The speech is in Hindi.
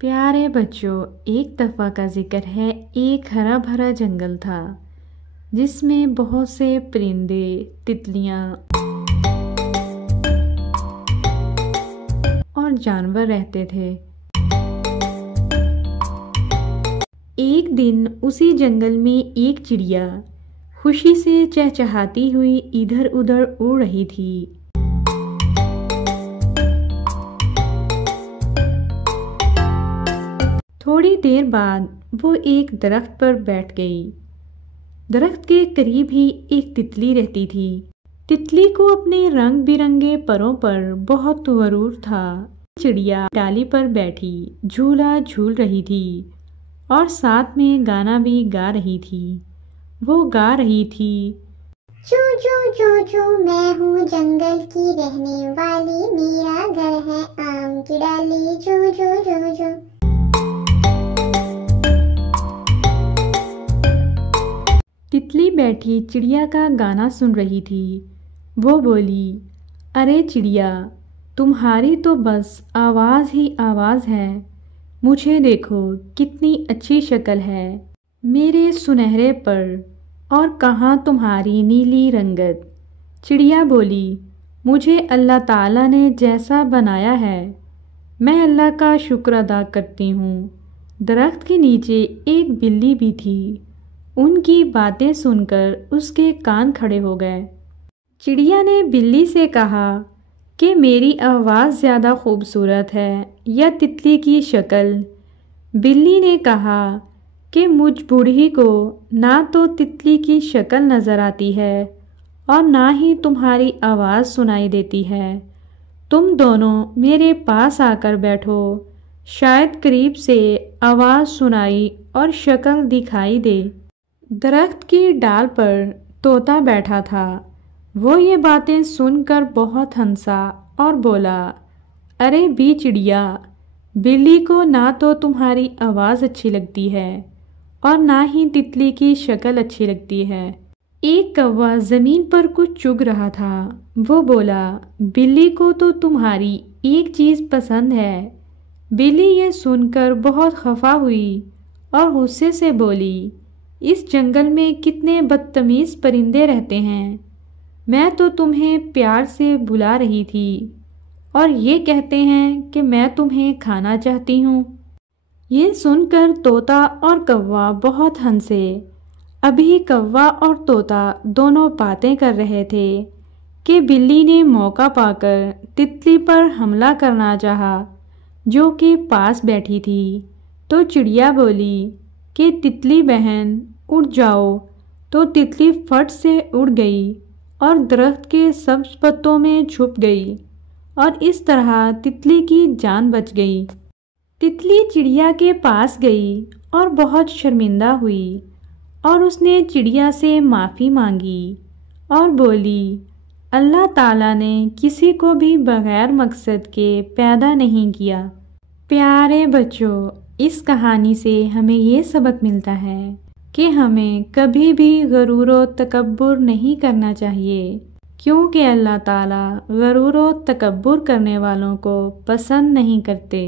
प्यारे बच्चों, एक दफ़ा का जिक्र है। एक हरा भरा जंगल था जिसमें बहुत से परिंदे, तितलियां और जानवर रहते थे। एक दिन उसी जंगल में एक चिड़िया खुशी से चहचहाती हुई इधर उधर उड़ रही थी। थोड़ी देर बाद वो एक दरख्त पर बैठ गई। दरख्त के करीब ही एक तितली रहती थी। तितली को अपने रंग बिरंगे परों पर बहुत गरूर था। चिड़िया डाली पर बैठी झूला झूल रही थी और साथ में गाना भी गा रही थी। वो गा रही थी, चू चू चू चू, मैं हूँ जंगल की रहने वाली, मेरा घर है आम की डाली, चू चू चू चू। तितली बैठी चिड़िया का गाना सुन रही थी। वो बोली, अरे चिड़िया, तुम्हारी तो बस आवाज़ ही आवाज़ है। मुझे देखो कितनी अच्छी शक्ल है मेरे सुनहरे पर, और कहाँ तुम्हारी नीली रंगत। चिड़िया बोली, मुझे अल्लाह ताला ने जैसा बनाया है मैं अल्लाह का शुक्र अदा करती हूँ। दरख्त के नीचे एक बिल्ली भी थी। उनकी बातें सुनकर उसके कान खड़े हो गए। चिड़िया ने बिल्ली से कहा कि मेरी आवाज़ ज़्यादा खूबसूरत है या तितली की शक्ल। बिल्ली ने कहा कि मुझ बूढ़ी को ना तो तितली की शक्ल नज़र आती है और ना ही तुम्हारी आवाज़ सुनाई देती है। तुम दोनों मेरे पास आकर बैठो, शायद करीब से आवाज़ सुनाई और शक्ल दिखाई दे। दरख्त की डाल पर तोता बैठा था। वो ये बातें सुनकर बहुत हंसा और बोला, अरे बी चिड़िया, बिल्ली को ना तो तुम्हारी आवाज़ अच्छी लगती है और ना ही तितली की शक्ल अच्छी लगती है। एक कौवा ज़मीन पर कुछ चुग रहा था। वो बोला, बिल्ली को तो तुम्हारी एक चीज़ पसंद है। बिल्ली ये सुनकर बहुत खफा हुई और गुस्से से बोली, इस जंगल में कितने बदतमीज़ परिंदे रहते हैं। मैं तो तुम्हें प्यार से बुला रही थी और ये कहते हैं कि मैं तुम्हें खाना चाहती हूँ। ये सुनकर तोता और कौवा बहुत हंसे। अभी कौवा और तोता दोनों बातें कर रहे थे कि बिल्ली ने मौका पाकर तितली पर हमला करना चाहा, जो कि पास बैठी थी। तो चिड़िया बोली कि तितली बहन उड़ जाओ। तो तितली फट से उड़ गई और दरख्त के सब्ज पत्तों में छुप गई और इस तरह तितली की जान बच गई। तितली चिड़िया के पास गई और बहुत शर्मिंदा हुई और उसने चिड़िया से माफ़ी मांगी और बोली, अल्लाह ताला ने किसी को भी बग़ैर मकसद के पैदा नहीं किया। प्यारे बच्चों, इस कहानी से हमें ये सबक मिलता है कि हमें कभी भी गरूर व तकब्बुर नहीं करना चाहिए, क्योंकि अल्लाह ताला गरूर व तकब्बुर करने वालों को पसंद नहीं करते।